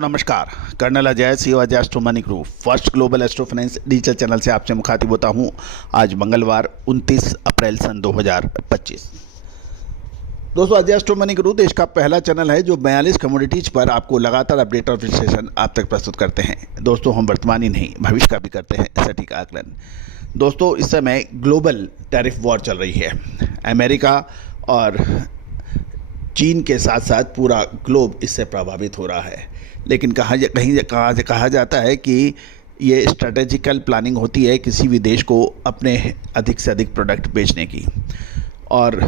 दोस्तों नमस्कार। Colonel Ajay Singh astro money group first global astro finance digital channel से आपसे मुखातिब होता हूं। आज मंगलवार 29 अप्रैल सन 2025। दोस्तों अजय एस्ट्रो मनी ग्रुप देश का पहला चैनल है जो 42 कमोडिटीज पर आपको लगातार अपडेट और विश्लेषण आप तक प्रस्तुत करते हैं। दोस्तों हम वर्तमान ही नहीं भविष्य का भी करते हैं सटीक आकलन। दोस्तों इस समय ग्लोबल टैरिफ वॉर चल रही है। अमेरिका और चीन के साथ साथ पूरा ग्लोब इससे प्रभावित हो रहा है। लेकिन कहा जाता है कि ये स्ट्रेटेजिकल प्लानिंग होती है किसी भी देश को अपने अधिक से अधिक प्रोडक्ट बेचने की। और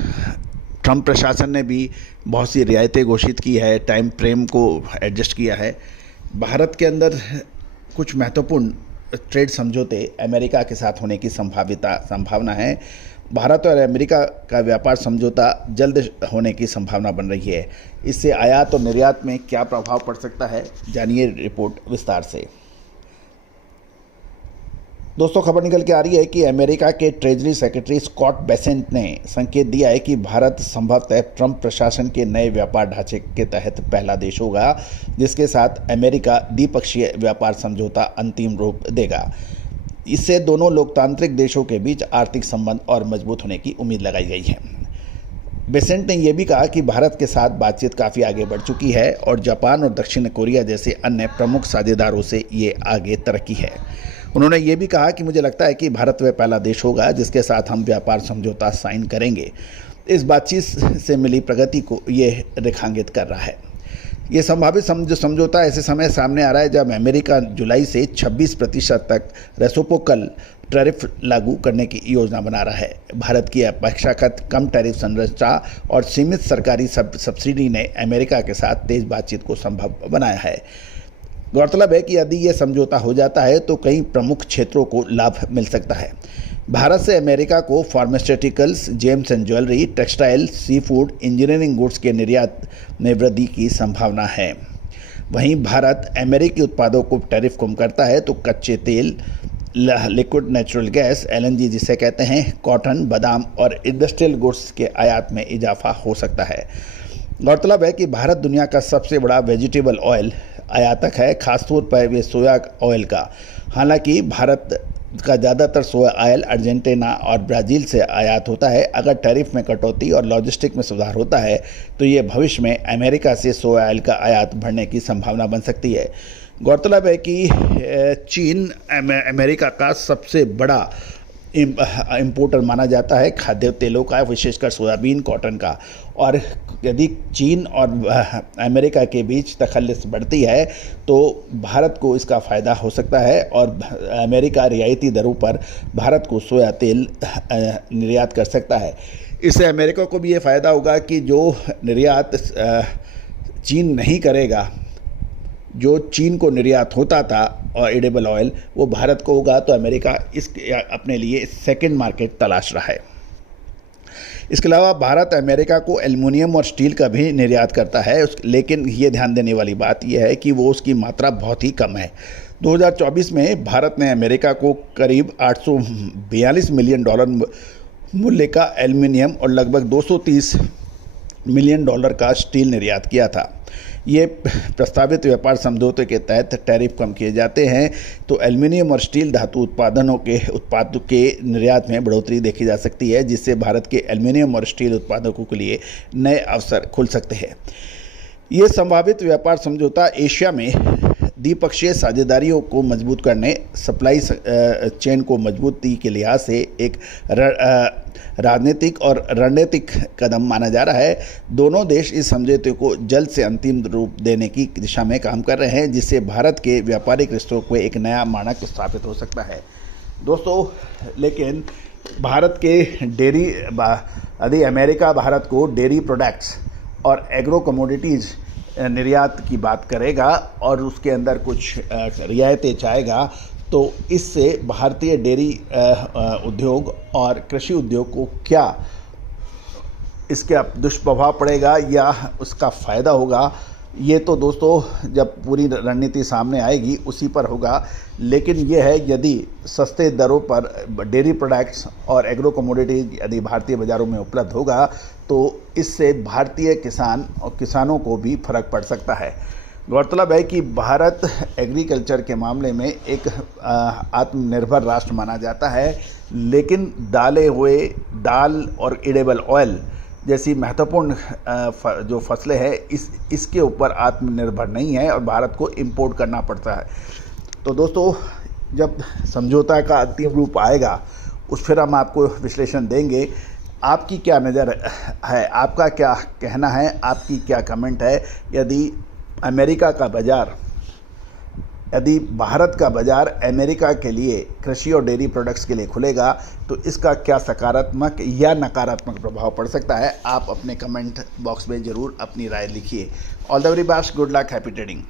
ट्रंप प्रशासन ने भी बहुत सी रियायतें घोषित की है, टाइम फ्रेम को एडजस्ट किया है। भारत के अंदर कुछ महत्वपूर्ण ट्रेड समझौते अमेरिका के साथ होने की संभावना है। भारत और अमेरिका का व्यापार समझौता जल्द होने की संभावना बन रही है। इससे आयात और निर्यात में क्या प्रभाव पड़ सकता है, जानिए रिपोर्ट विस्तार से। दोस्तों खबर निकल के आ रही है कि अमेरिका के ट्रेजरी सेक्रेटरी स्कॉट बेसेंट ने संकेत दिया है कि भारत संभवतः ट्रंप प्रशासन के नए व्यापार ढांचे के तहत पहला देश होगा जिसके साथ अमेरिका द्विपक्षीय व्यापार समझौता अंतिम रूप देगा। इससे दोनों लोकतांत्रिक देशों के बीच आर्थिक संबंध और मजबूत होने की उम्मीद लगाई गई है। बेसेंट ने यह भी कहा कि भारत के साथ बातचीत काफ़ी आगे बढ़ चुकी है और जापान और दक्षिण कोरिया जैसे अन्य प्रमुख साझेदारों से ये आगे तरक्की है। उन्होंने ये भी कहा कि मुझे लगता है कि भारत वह पहला देश होगा जिसके साथ हम व्यापार समझौता साइन करेंगे। इस बातचीत से मिली प्रगति को ये रेखांकित कर रहा है। ये संभावित समझौता ऐसे समय सामने आ रहा है जब अमेरिका जुलाई से 26% तक रेसिप्रोकल टैरिफ लागू करने की योजना बना रहा है। भारत की अपेक्षाकृत कम टैरिफ संरचना और सीमित सरकारी सब्सिडी ने अमेरिका के साथ तेज बातचीत को संभव बनाया है। गौरतलब है कि यदि ये समझौता हो जाता है तो कई प्रमुख क्षेत्रों को लाभ मिल सकता है। भारत से अमेरिका को pharmaceuticals, gems and jewellery, textile, sea food, engineering goods के निर्यात में वृद्धि की संभावना है। वहीं भारत अमेरिकी उत्पादों को टैरिफ कम करता है तो कच्चे तेल, लिक्विड नेचुरल गैस LNG जिसे कहते हैं, कॉटन, बादाम और इंडस्ट्रियल गुड्स के आयात में इजाफा हो सकता है। गौरतलब है कि भारत दुनिया का सबसे बड़ा वेजिटेबल ऑयल आयातक है, खासतौर पर वे सोया ऑयल का। हालांकि भारत का ज़्यादातर सोया ऑयल अर्जेंटीना और ब्राज़ील से आयात होता है। अगर टैरिफ में कटौती और लॉजिस्टिक में सुधार होता है तो ये भविष्य में अमेरिका से सोया ऑयल का आयात बढ़ने की संभावना बन सकती है। गौरतलब है कि चीन अमेरिका का सबसे बड़ा इम्पोर्टर माना जाता है खाद्य तेलों का, विशेषकर सोयाबीन, कॉटन का। और यदि चीन और अमेरिका के बीच तखल्लुस बढ़ती है तो भारत को इसका फ़ायदा हो सकता है और अमेरिका रियायती दरों पर भारत को सोया तेल निर्यात कर सकता है। इससे अमेरिका को भी ये फ़ायदा होगा कि जो निर्यात चीन नहीं करेगा, जो चीन को निर्यात होता था और एडिबल ऑयल, वो भारत को होगा। तो अमेरिका अपने लिए सेकंड मार्केट तलाश रहा है। इसके अलावा भारत अमेरिका को एल्युमिनियम और स्टील का भी निर्यात करता है, लेकिन ये ध्यान देने वाली बात यह है कि वो उसकी मात्रा बहुत ही कम है। 2024 में भारत ने अमेरिका को करीब $842 मिलियन मूल्य का एल्युमिनियम और लगभग $230 मिलियन का स्टील निर्यात किया था। ये प्रस्तावित व्यापार समझौते के तहत टैरिफ कम किए जाते हैं तो एल्युमिनियम और स्टील धातु उत्पादों के निर्यात में बढ़ोतरी देखी जा सकती है, जिससे भारत के एल्युमिनियम और स्टील उत्पादकों के लिए नए अवसर खुल सकते हैं। ये संभावित व्यापार समझौता एशिया में द्विपक्षीय साझेदारियों को मजबूत करने, सप्लाई चेन को मजबूती के लिहाज से एक राजनीतिक और रणनीतिक कदम माना जा रहा है। दोनों देश इस समझौते को जल्द से अंतिम रूप देने की दिशा में काम कर रहे हैं, जिससे भारत के व्यापारिक रिश्तों को एक नया मानक स्थापित हो सकता है। दोस्तों लेकिन भारत के यदि अमेरिका भारत को डेयरी प्रोडक्ट्स और एग्रो कमोडिटीज़ निर्यात की बात करेगा और उसके अंदर कुछ रियायतें चाहेगा तो इससे भारतीय डेयरी उद्योग और कृषि उद्योग को क्या इसका दुष्प्रभाव पड़ेगा या उसका फ़ायदा होगा, ये तो दोस्तों जब पूरी रणनीति सामने आएगी उसी पर होगा। लेकिन ये है यदि सस्ते दरों पर डेयरी प्रोडक्ट्स और एग्रो कमोडिटी यदि भारतीय बाज़ारों में उपलब्ध होगा तो इससे भारतीय किसान और किसानों को भी फर्क पड़ सकता है। गौरतलब है कि भारत एग्रीकल्चर के मामले में एक आत्मनिर्भर राष्ट्र माना जाता है, लेकिन दाल और एडिबल ऑयल जैसी महत्वपूर्ण जो फसलें हैं इसके ऊपर आत्मनिर्भर नहीं है और भारत को इंपोर्ट करना पड़ता है। तो दोस्तों, जब समझौता का अंतिम रूप आएगा उस फिर हम आपको विश्लेषण देंगे। आपकी क्या नज़र है, आपका क्या कहना है, आपकी क्या कमेंट है? यदि भारत का बाज़ार अमेरिका के लिए कृषि और डेयरी प्रोडक्ट्स के लिए खुलेगा तो इसका क्या सकारात्मक या नकारात्मक प्रभाव पड़ सकता है? आप अपने कमेंट बॉक्स में ज़रूर अपनी राय लिखिए। All the very best, good luck, happy trading.